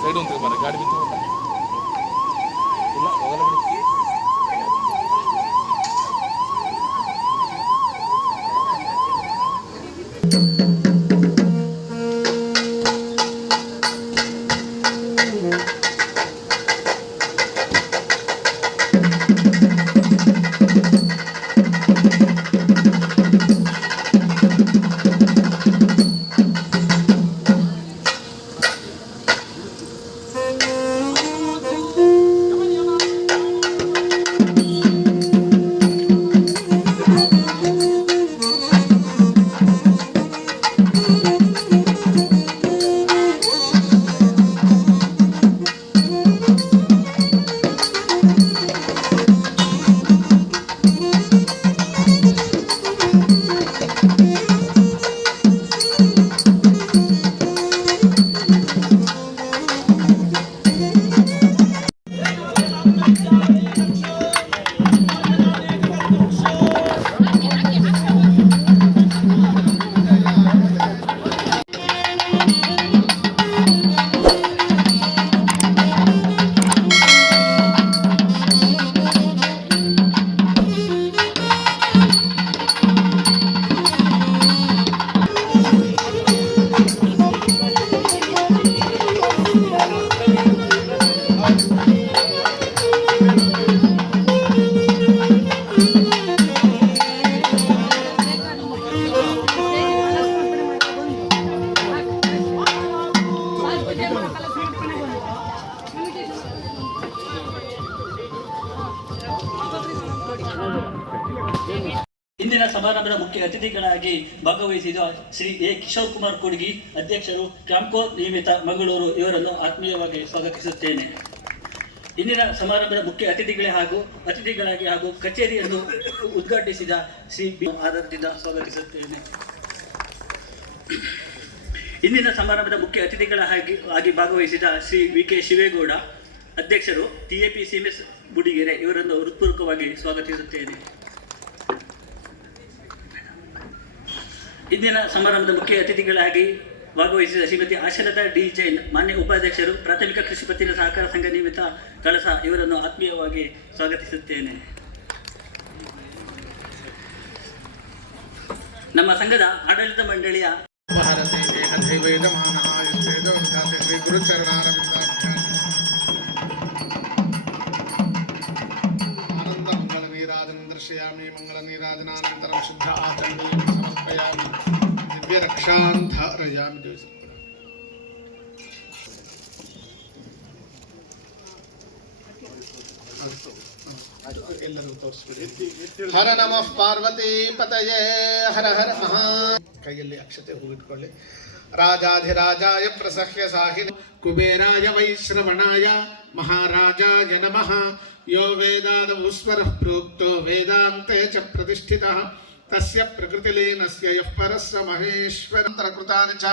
Side ಒಂದು ಬರ ಗಾಡಿ ಬಿತ್ತು ಇಲ್ಲ ಹೋಗಲ್ಲ ಬಿಡಿ. ಇಂದಿನ ಸಮಾರಂಭದ ಮುಖ್ಯ ಅತಿಥಿಗಳಾಗಿ ಭಾಗವಹಿಸಿದ ಶ್ರೀ ಎ ಕಿಶೋರ್ ಕುಮಾರ್ ಕೊಡ್ಗಿ, ಅಧ್ಯಕ್ಷರು ಕ್ಯಾಂಪ್ಕೋ ನಿಯಮಿತ ಮಂಗಳೂರು, ಇವರನ್ನು ಆತ್ಮೀಯವಾಗಿ ಸ್ವಾಗತಿಸುತ್ತೇನೆ. ಇಂದಿನ ಸಮಾರಂಭದ ಮುಖ್ಯ ಅತಿಥಿಗಳಾಗಿ ಹಾಗೂ ಕಚೇರಿಯನ್ನು ಉದ್ಘಾಟಿಸಿದ ಶ್ರೀ ಬಿ ಆದರದಿಂದ ಸ್ವಾಗತಿಸುತ್ತೇನೆ. ಇಂದಿನ ಸಮಾರಂಭದ ಮುಖ್ಯ ಅತಿಥಿಗಳಾಗಿ ಭಾಗವಹಿಸಿದ ಶ್ರೀ ವಿ.ಕೆ. ಶಿವೇಗೌಡ, ಅಧ್ಯಕ್ಷರು TAPCMS ಬುಡಿಗೆರೆ, ಇವರನ್ನು ಹೃತ್ಪೂರ್ವಕವಾಗಿ ಸ್ವಾಗತಿಸುತ್ತೇನೆ. ಇಂದಿನ ಸಮಾರಂಭದ ಮುಖ್ಯ ಅತಿಥಿಗಳಾಗಿ ಭಾಗವಹಿಸಿದ ಶ್ರೀಮತಿ ಆಶಲತಾ ಡಿ ಜೈನ್, ಮಾನ್ಯ ಉಪಾಧ್ಯಕ್ಷರು, ಪ್ರಾಥಮಿಕ ಕೃಷಿ ಪತ್ತಿನ ಸಹಕಾರ ಸಂಘ ನಿಯಮಿತ ಕಳಸ, ಇವರನ್ನು ಆತ್ಮೀಯವಾಗಿ ಸ್ವಾಗತಿಸುತ್ತೇನೆ. ನಮ್ಮ ಸಂಘದ ಆಡಳಿತ ಮಂಡಳಿಯ ಶ್ರೀ ಗುರುಚರಣಾರವಿಂದ ಆನಂದ ಮಂಗಳ ನೀರಾಜನ ದರ್ಶಯಾಮಿ. ಮಂಗಳ ನೀರಾಜನಾನಂತರಂ ಶುದ್ಧ ಆಚರಣೀಯಂ ಸಮರ್ಪಯಾಮಿ. ದಿವ್ಯ ರಕ್ಷಾಂಧಾರಯಾಮಿ. ಎಲ್ಲರೂ ತೋರಿಸ್ಬಿಡಿ. ಹರ ನಮಃ ಪಾರ್ವತಿ ಪತಯೇ ಹರ ಹರ ಮಹಾ. ಕೈಯಲ್ಲಿ ಅಕ್ಷತೆ ಹೂವಿಟ್ಕೊಳ್ಳಿ. ರಾಜಾಧಿರಾಜಾಯ ಪ್ರಸಹ್ಯ ಸಾಹಿನ ಕುಬೇರಾಯ ವೈಶ್ರವಣಾಯ ಮಹಾರಾಜಾಯ ನಮಃ. ಯೋ ವೇದಾದಮುಸ್ವರಃ ಪ್ರೋಕ್ತೋ ವೇದಾಂತೆ ಚ ಪ್ರತಿಷ್ಠಿತಃ ತಸ್ಯ ಪ್ರಕೃತಿಲೀನಸ್ಯ ಯಃ ಪರಸ್ಯ ಮಹೇಶ್ವರಂತರ ಕೃತಾನಿ ಚ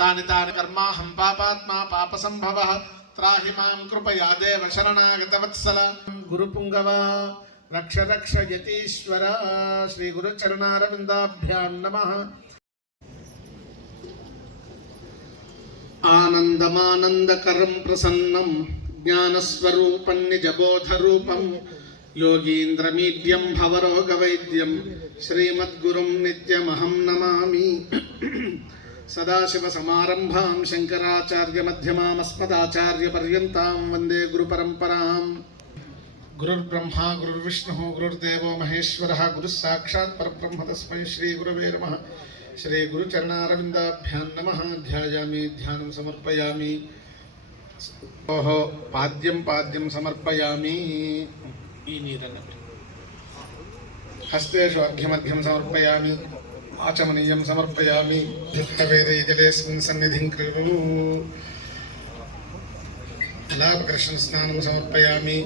ತಾನಿ ತಾನಿ ಕರ್ಮಾಹಂ ಪಾಪಾತ್ಮಾ ಪಾಪಸಂಭವಃ. ತ್ರಾಹಿ ಮಾಂ ಕೃಪಯಾ ದೇವ ಶರಣಾಗತ ವತ್ಸಲ. ಗುರುಪುಂಗವ ರಕ್ಷ ರಕ್ಷ ಯತೀಶ್ವರ. ಶ್ರೀ ಗುರುಚರಣಾರವಿಂದಾಭ್ಯಾಂ ನಮಃ. ಆನಂದಮಾನಂದಕರಂ ಪ್ರಸನ್ನಂ ಜ್ಞಾನಸ್ವರೂಪಂ ನಿಜಬೋಧರೂಪಂ ಯೋಗೀಂದ್ರಮೀಡ್ಯಂ ಭವರೋಗವೈದ್ಯಂ ಶ್ರೀಮದ್ಗುರುಂ ನಿತ್ಯಮಹಂ ನಮಾಮಿ. ಸದಾಶಿವಸಮಾರಂಭಾಂ ಶಂಕರಾಚಾರ್ಯಮಧ್ಯಮಾಮಸ್ಮದಾಚಾರ್ಯಪರ್ಯಂತಾಂ ವಂದೇ ಗುರುಪರಂಪರಾಂ. ಗುರುರ್ಬ್ರಹ್ಮ ಗುರುರ್ವಿಷ್ಣುಃ ಗುರುರ್ದೇವೋ ಮಹೇಶ್ವರಃ ಗುರುಃ ಸಾಕ್ಷಾತ್ ಪರಬ್ರಹ್ಮ ತಸ್ಮೈ ಶ್ರೀ ಗುರವೇ ನಮಃ. ಶ್ರೀ ಗುರುಚರಣಾರವಿಂದಾಭ್ಯಾಂ ನಮಃ. ಧ್ಯಾಯಾಮಿ ಧ್ಯಾನಂ ಸಮರ್ಪಯಾಮಿ. ಓಹೋ ಪಾದ್ಯಂ ಪಾದ್ಯಂ ಸಮರ್ಪಯಾಮಿ. ಈ ನೀರನ್ನು ಹಸ್ತೇಶು ಅರ್ಘ್ಯಮರ್ಘ್ಯಂ ಸಮರ್ಪಯಾಮಿ. ಆಚಮನೀಯಂ ಸಮರ್ಪಯಾಮಿ. ವೇದೇ ಜಲೇಸ್ಮಿನ್ ಸನ್ನಿಧಿಂ ಕುರು. ಲಾಭಕೃಷ್ಣ ಸ್ನಾನಂ ಸಮರ್ಪಯಾಮಿ.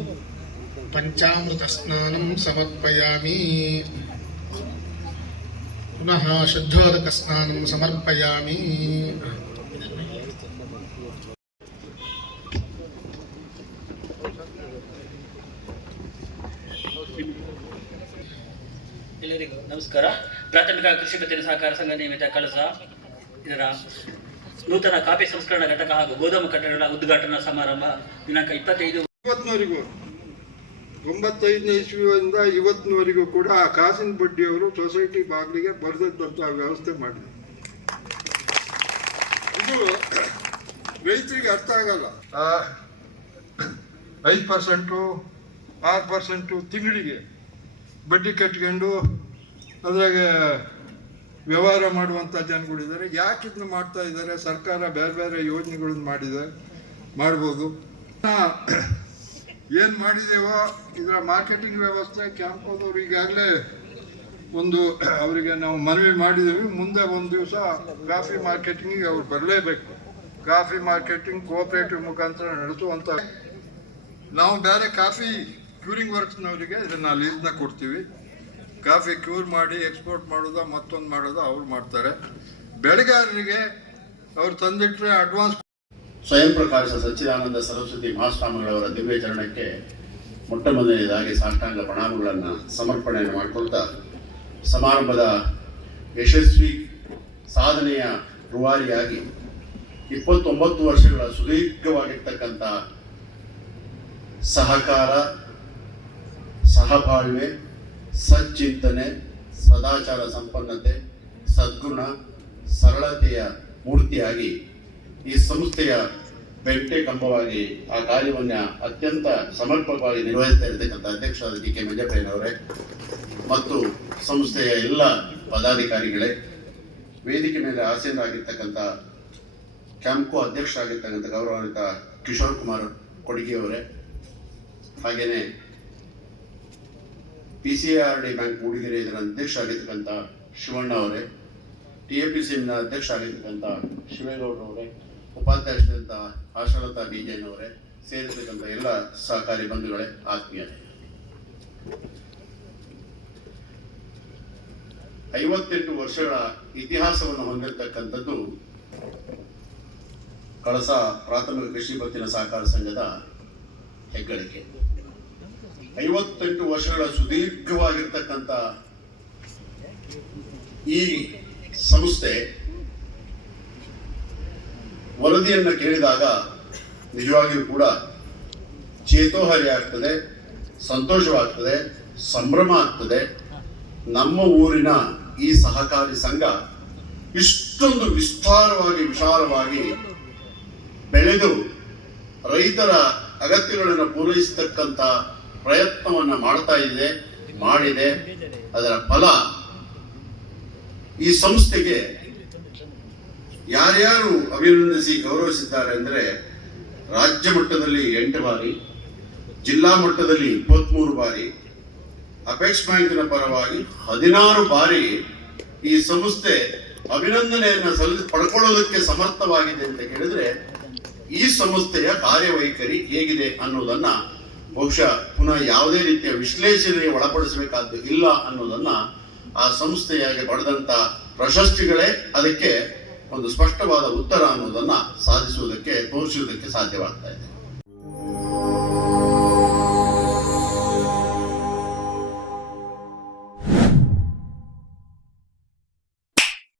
पञ्चामृतस्नानं समर्पयामि पुनः शुद्धोदकस्नानं समर्पयामि ಎಲ್ಲರಿಗೂ ನಮಸ್ಕಾರ. ಪ್ರಾಥಮಿಕ ಕೃಷಿ ಪತ್ತಿನ ಸಹಕಾರ ಸಂಘ ನಿಯಮಿತ ಕಳಸ ಇದರ ನೂತನ ಕಾಫಿ ಸಂಸ್ಕರಣಾ ಘಟಕ ಹಾಗೂ ಗೋದಾಮು ಕಟ್ಟಡಗಳ ಉದ್ಘಾಟನಾ ಸಮಾರಂಭ ದಿನಾಂಕ 25 ಇವತ್ತಿನವರೆಗೂ 95ನೇ ಇಸ್ವಿಯಿಂದ ಇವತ್ತಿನವರೆಗೂ ಕೂಡ ಕಾಸಿನ ಬಡ್ಡಿಯವರು ಸೊಸೈಟಿ ಬಾಗಿಲಿಗೆ ಬರೆದಂಥ ವ್ಯವಸ್ಥೆ ಮಾಡಿದೆ. ಇದು ರೈತರಿಗೆ ಅರ್ಥ ಆಗಲ್ಲ. 5%, 6% ತಿಂಗಳಿಗೆ ಬಡ್ಡಿ ಕಟ್ಕೊಂಡು ಅದ್ರಾಗ ವ್ಯವಹಾರ ಮಾಡುವಂಥ ಜನಗಳಿದ್ದಾರೆ. ಯಾಕೆ ಇದನ್ನ ಮಾಡ್ತಾ ಇದ್ದಾರೆ? ಸರ್ಕಾರ ಬೇರೆ ಬೇರೆ ಯೋಜನೆಗಳನ್ನು ಮಾಡ್ಬೋದು. ಏನು ಮಾಡಿದೇವೋ ಇದರ ಮಾರ್ಕೆಟಿಂಗ್ ವ್ಯವಸ್ಥೆ ಕ್ಯಾಂಪೋದವ್ರು ಈಗಾಗಲೇ ಅವರಿಗೆ ನಾವು ಮನವಿ ಮಾಡಿದ್ದೀವಿ. ಮುಂದೆ ಒಂದು ದಿವಸ ಕಾಫಿ ಮಾರ್ಕೆಟಿಂಗಿಗೆ ಅವ್ರು ಬರಲೇಬೇಕು. ಕಾಫಿ ಮಾರ್ಕೆಟಿಂಗ್ ಕೋಆಪರೇಟಿವ್ ಮುಖಾಂತರ ನಡೆಸುವಂಥ ನಾವು ಬೇರೆ ಕಾಫಿ ಕ್ಯೂರಿಂಗ್ ವರ್ಕ್ಸ್ನವರಿಗೆ ಇದನ್ನು ಲೀಸ್ನ ಕೊಡ್ತೀವಿ. ಕಾಫಿ ಕ್ಯೂರ್ ಮಾಡಿ ಎಕ್ಸ್ಪೋರ್ಟ್ ಮಾಡೋದು ಮತ್ತೊಂದು ಮಾಡೋದು ಅವ್ರು ಮಾಡ್ತಾರೆ. ಬೆಳೆಗಾರರಿಗೆ ಅವ್ರು ತಂದಿಟ್ಟರೆ ಅಡ್ವಾನ್ಸ್. ಸ್ವಯಂ ಪ್ರಕಾಶ ಸಚ್ಚಿದಾನಂದ ಸರಸ್ವತಿ ಮಹಾಸ್ವಾಮಿಗಳವರ ದಿವ್ಯ ಚರಣಕ್ಕೆ ಮೊಟ್ಟ ಮೊದಲನೇದಾಗಿ ಸಾಷ್ಟಾಂಗ ಪ್ರಣಾಮಗಳನ್ನು ಸಮರ್ಪಣೆಯನ್ನು ಮಾಡಿಕೊಳ್ತಾ ಸಮಾರಂಭದ ಯಶಸ್ವಿ ಸಾಧನೆಯ ರೂವಾರಿಯಾಗಿ 29 ವರ್ಷಗಳ ಸುದೀರ್ಘವಾಗಿರ್ತಕ್ಕಂಥ ಸಹಕಾರ, ಸಹಬಾಳ್ವೆ, ಸಚ್ಚಿಂತನೆ, ಸದಾಚಾರ ಸಂಪನ್ನತೆ, ಸದ್ಗುಣ, ಸರಳತೆಯ ಮೂರ್ತಿಯಾಗಿ ಈ ಸಂಸ್ಥೆಯ ಬೆಂಟೆ ಕಂಬವಾಗಿ ಆ ಕಾರ್ಯವನ್ನು ಅತ್ಯಂತ ಸಮರ್ಪಕವಾಗಿ ನಿರ್ವಹಿಸ್ತಾ ಇರತಕ್ಕಂಥ ಅಧ್ಯಕ್ಷರಾದ ಡಿ ಕೆ ಮಂಜಪ್ಪಯ್ಯನವರೇ ಮತ್ತು ಸಂಸ್ಥೆಯ ಎಲ್ಲ ಪದಾಧಿಕಾರಿಗಳೇ, ವೇದಿಕೆ ಮೇಲೆ ಆಸೀನರಾಗಿರ್ತಕ್ಕಂಥ ಕ್ಯಾಂಪ್ಕೋ ಅಧ್ಯಕ್ಷರಾಗಿರ್ತಕ್ಕಂಥ ಗೌರವಾನ್ವಿತ ಕಿಶೋರ್ ಕುಮಾರ್ ಕೊಡಗಿಯವರೇ, ಹಾಗೆಯೇ PCRD ಬ್ಯಾಂಕ್ ಮೂಡಿಗೆರೆ ಇದರ ಅಧ್ಯಕ್ಷರಾಗಿರ್ತಕ್ಕಂಥ ಶಿವಣ್ಣ ಅವರೇ, TAPCನ ಅಧ್ಯಕ್ಷರಾಗಿರ್ತಕ್ಕಂಥ ಶಿವೇಗೌಡರವರೇ, ಉಪಾಧ್ಯಕ್ಷರಾದಂಥ ಆಶಾಲತಾ BJನವರೇ, ಸೇರಿರ್ತಕ್ಕಂಥ ಎಲ್ಲ ಸಹಕಾರಿ ಬಂಧುಗಳೇ, ಆತ್ಮೀಯರೇ, 58 ವರ್ಷಗಳ ಇತಿಹಾಸವನ್ನು ಹೊಂದಿರತಕ್ಕಂಥದ್ದು ಕಳಸ ಪ್ರಾಥಮಿಕ ಕೃಷಿ ಪತ್ತಿನ ಸಹಕಾರ ಸಂಘದ ಹೆಗ್ಗಳಿಕೆ. 58 ವರ್ಷಗಳ ಸುದೀರ್ಘವಾಗಿರ್ತಕ್ಕಂಥ ಈ ಸಂಸ್ಥೆ ವರದಿಯನ್ನು ಕೇಳಿದಾಗ ನಿಜವಾಗಿಯೂ ಕೂಡ ಚೇತೋಹಾರಿ ಆಗ್ತದೆ, ಸಂತೋಷವಾಗ್ತದೆ, ಸಂಭ್ರಮ ಆಗ್ತದೆ. ನಮ್ಮ ಊರಿನ ಈ ಸಹಕಾರಿ ಸಂಘ ಇಷ್ಟೊಂದು ವಿಶಾಲವಾಗಿ ಬೆಳೆದು ರೈತರ ಅಗತ್ಯಗಳನ್ನು ಪೂರೈಸತಕ್ಕಂಥ ಪ್ರಯತ್ನವನ್ನು ಮಾಡಿದೆ. ಅದರ ಫಲ ಈ ಸಂಸ್ಥೆಗೆ ಯಾರ್ಯಾರು ಅಭಿನಂದಿಸಿ ಗೌರವಿಸಿದ್ದಾರೆ ಅಂದರೆ, ರಾಜ್ಯ ಮಟ್ಟದಲ್ಲಿ 8 ಬಾರಿ, ಜಿಲ್ಲಾ ಮಟ್ಟದಲ್ಲಿ 23 ಬಾರಿ, ಅಪೆಕ್ಸ್ ಬ್ಯಾಂಕಿನ ಪರವಾಗಿ 16 ಬಾರಿ ಈ ಸಂಸ್ಥೆ ಅಭಿನಂದನೆಯನ್ನು ಪಡ್ಕೊಳ್ಳೋದಕ್ಕೆ ಸಮರ್ಥವಾಗಿದೆ ಅಂತ ಕೇಳಿದ್ರೆ, ಈ ಸಂಸ್ಥೆಯ ಕಾರ್ಯವೈಖರಿ ಹೇಗಿದೆ ಅನ್ನೋದನ್ನ ಬಹುಶಃ ಪುನಃ ಯಾವುದೇ ರೀತಿಯ ವಿಶ್ಲೇಷಣೆಗೆ ಒಳಪಡಿಸಬೇಕಾದ್ದು ಇಲ್ಲ ಅನ್ನೋದನ್ನ ಆ ಸಂಸ್ಥೆಯಾಗಿ ಪಡೆದಂತ ಪ್ರಶಸ್ತಿಗಳೇ ಅದಕ್ಕೆ ಒಂದು ಸ್ಪಷ್ಟವಾದ ಉತ್ತರ ಅನ್ನೋದನ್ನ ತೋರಿಸುವುದಕ್ಕೆ ಸಾಧ್ಯವಾಗ್ತಾ ಇದೆ.